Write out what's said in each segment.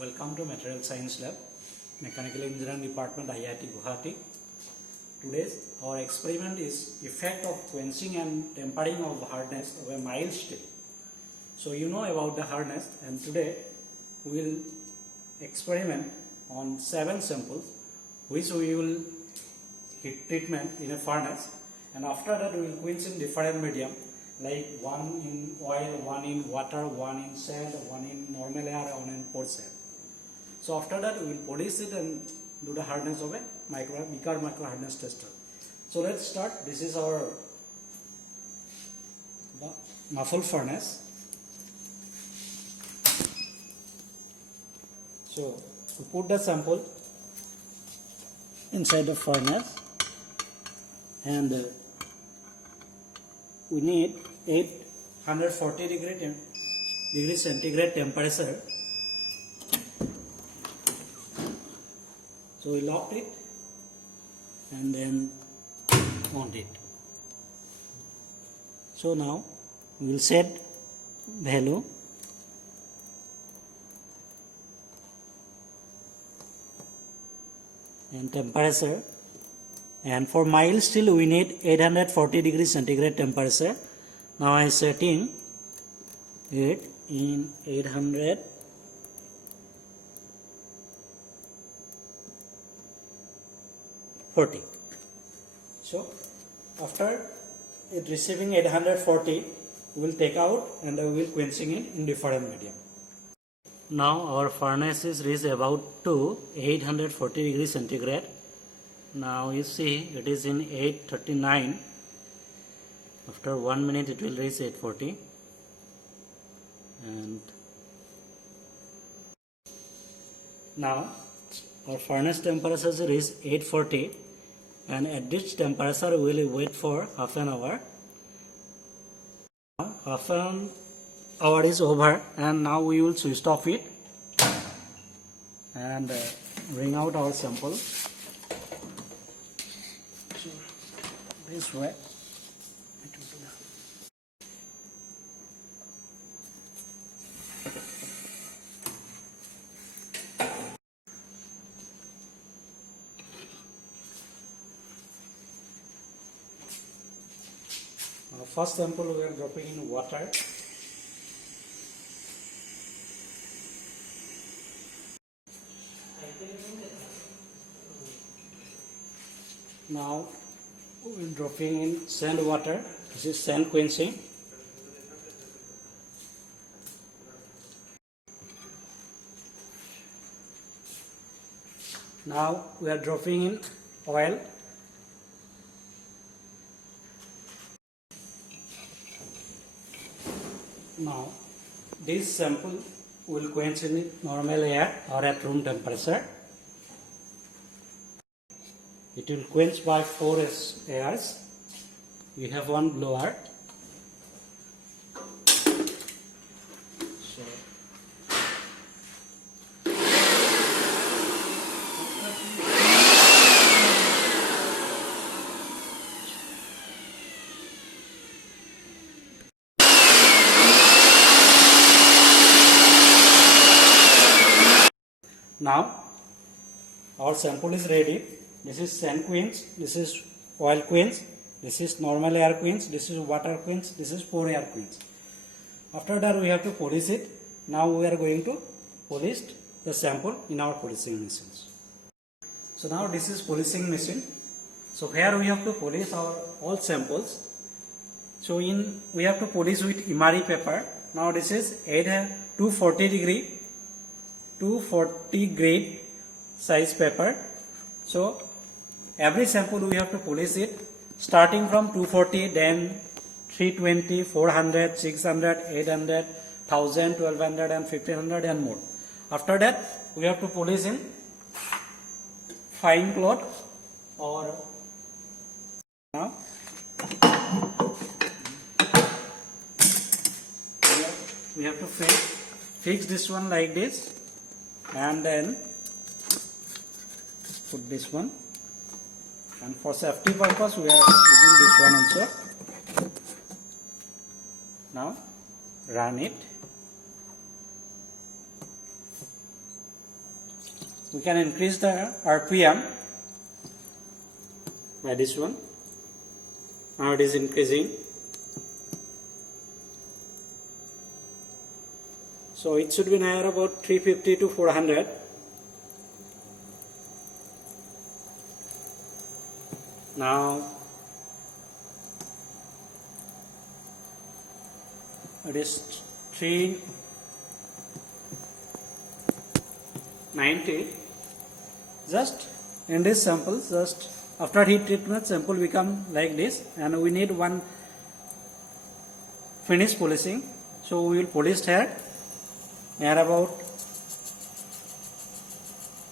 Welcome to Material Science Lab, Mechanical Engineering Department, IIT Guwahati. Today's our experiment is effect of quenching and tempering of hardness of a mild steel. So you know about the hardness, and today we will experiment on 7 samples which we will heat treatment in a furnace, and after that we will quench in different medium like one in oil, one in water, one in sand, one in normal air, one in port sand. So after that we will polish it and do the hardness of a Beeker micro hardness tester. So let's start. This is our muffle furnace. So we put the sample inside the furnace, and we need 840 degree centigrade temperature. So we locked it and then mount it. So now we will set value and temperature, and for mild steel we need 840 degree centigrade temperature. Now I am setting it in 840. So after it receiving 840, we will take out and we will quenching it in different medium. Now our furnace is reached about to 840 degrees centigrade. Now you see it is in 839. After 1 minute it will reach 840, and now our furnace temperature is 840, and at this temperature we will wait for half an hour. Half an hour is over, and now we will switch off it and bring out our sample. So this way. First sample we are dropping in water. Now we are dropping in sand water. This is sand quenching. Now we are dropping in oil. Now this sample will quench in normal air or at room temperature. It will quench by 4 airs. We have one blower. So now our sample is ready. This is sand quench, this is oil quench, this is normal air quench, this is water quench, this is pore air quench. After that we have to polish it. Now we are going to polish the sample in our polishing machines. So now this is polishing machine. So here we have to polish our all samples. So we have to polish with emery paper. Now this is 240 grade size paper. So every sample we have to polish it starting from 240, then 320, 400, 600, 800, 1000, 1200 and 1500 and more. After that we have to polish in fine cloth, or now we have to fix this one like this, and then put this one, and for safety purpose we are using this one also. Now run it. we can increase the RPM by this one. Now it is increasing. So it should be near about 350 to 400. Now it is 390. Just in this sample, just after heat treatment, sample become like this, and we need one finish polishing. So we will polish here near about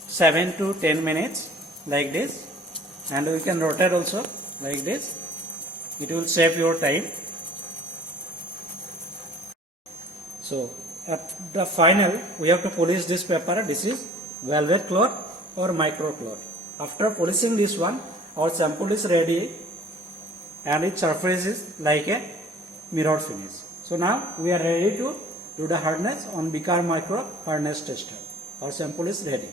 7 to 10 minutes like this, and we can rotate also like this. It will save your time. So at the final, we have to polish this paper. This is velvet cloth or micro cloth. After polishing this one, our sample is ready and its surface is like a mirror finish. So now we are ready to do the hardness on Beaker Micro hardness tester. Our sample is ready.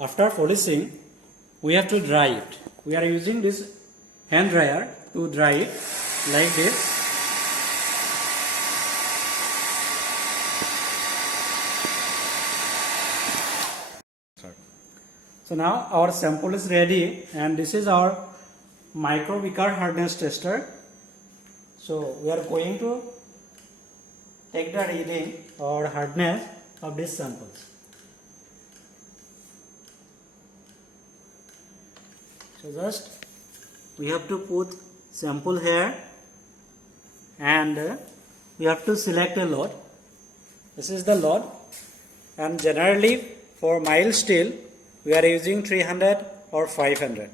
After polishing, we have to dry it. We are using this hand dryer to dry it like this. So now our sample is ready, and this is our Micro Beaker hardness tester. So we are going to take the reading or hardness of these samples. So just we have to put sample here, and we have to select a load. This is the load, and generally for mild steel we are using 300 or 500.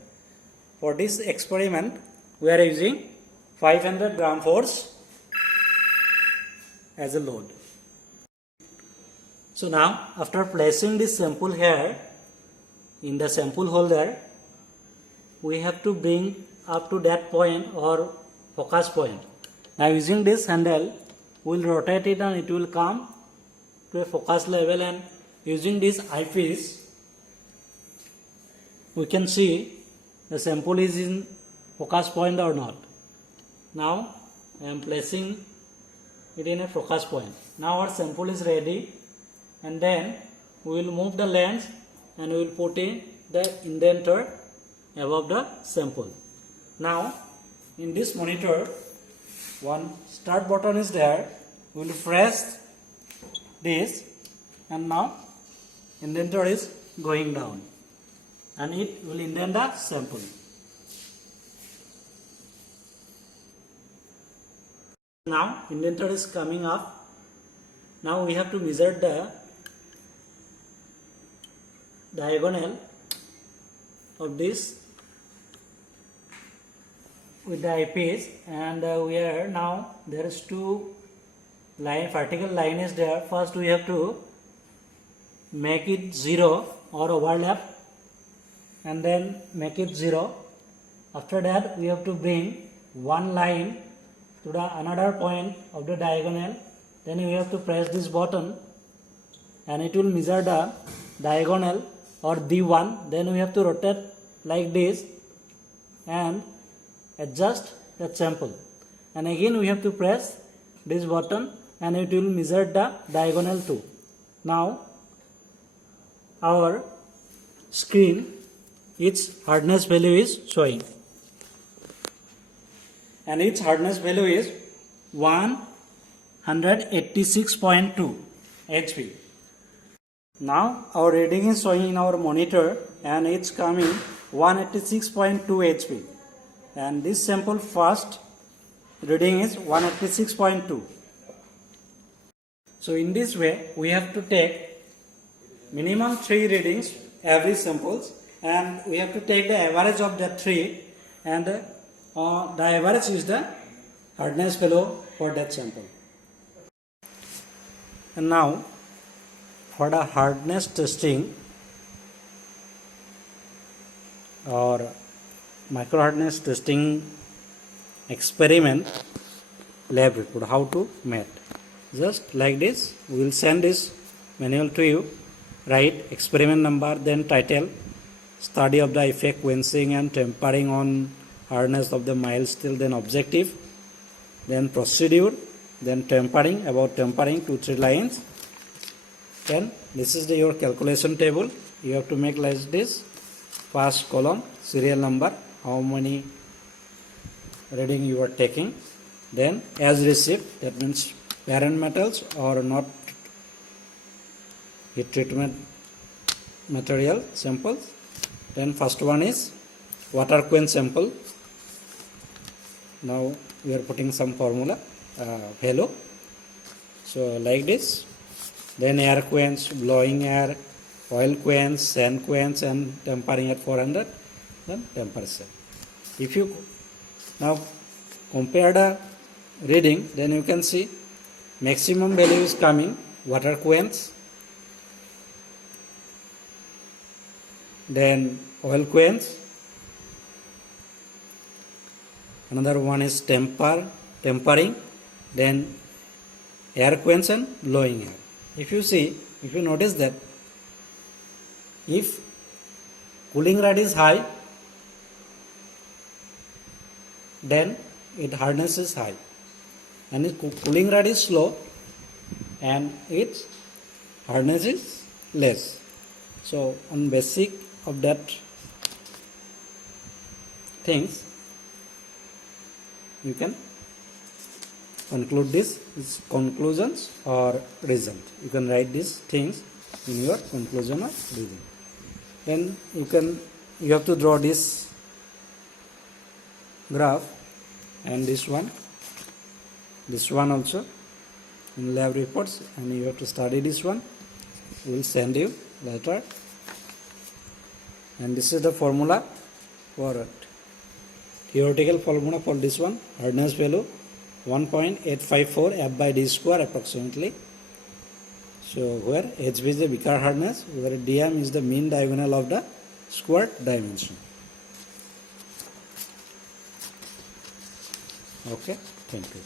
For this experiment we are using 500 gram force as a load. So now after placing this sample here in the sample holder, we have to bring up to that point or focus point. Now using this handle, we will rotate it and it will come to a focus level, and using this eyepiece we can see the sample is in focus point or not. Now I am placing it in a focus point. Now our sample is ready, and then we will move the lens and we will put in the indenter above the sample. Now in this monitor, one start button is there. We will press this, and now indenter is going down, and it will indent the sample. Now indenter is coming up. Now we have to measure the diagonal of this with the eyepiece, and we are now there is two line, vertical line is there. First we have to make it 0 or overlap, and then make it 0. After that we have to bring one line to the another point of the diagonal. Then we have to press this button, and it will measure the diagonal or D1. Then we have to rotate like this and adjust the sample, and again we have to press this button and it will measure the diagonal too. Now our screen, its hardness value is showing, and its hardness value is 186.2 HP. Now our reading is showing in our monitor, and it's coming 186.2 HP, and this sample first reading is 186.2. So in this way we have to take minimum 3 readings every samples, and we have to take the average of the 3, and the average is the hardness value for that sample. And now for the hardness testing or micro hardness testing experiment lab report, how to make. Just like this, we will send this manual to you, write experiment number, then title, study of the effect quenching and tempering on hardness of the mild steel, then objective, then procedure, then tempering, about tempering 2-3 lines. Then this is your calculation table. You have to make like this. First column, serial number, how many reading you are taking. Then as received, that means parent metals or not heat treatment material samples. Then first one is water quench sample. Now we are putting some formula value. So like this. Then air quench, blowing air, oil quench, sand quench, and tempering at 400. Then temperature. If you now compare the reading, then you can see maximum value is coming water quench, then oil quench, another one is tempering, then air quench and blowing air. If you notice that if cooling rate is high, then its hardness is high, and if cooling rate is slow, and its hardness is less. So on basic of that things, you can conclude this conclusions or result. You can write these things in your conclusion or result. Then you have to draw this graph and this one also in lab reports, and you have to study this one. We will send you later. And this is the formula for theoretical formula for this one. Hardness value 1.854 F by D square approximately. So where HB is the Becker hardness, where DM is the mean diagonal of the square dimension. Okay, thank you.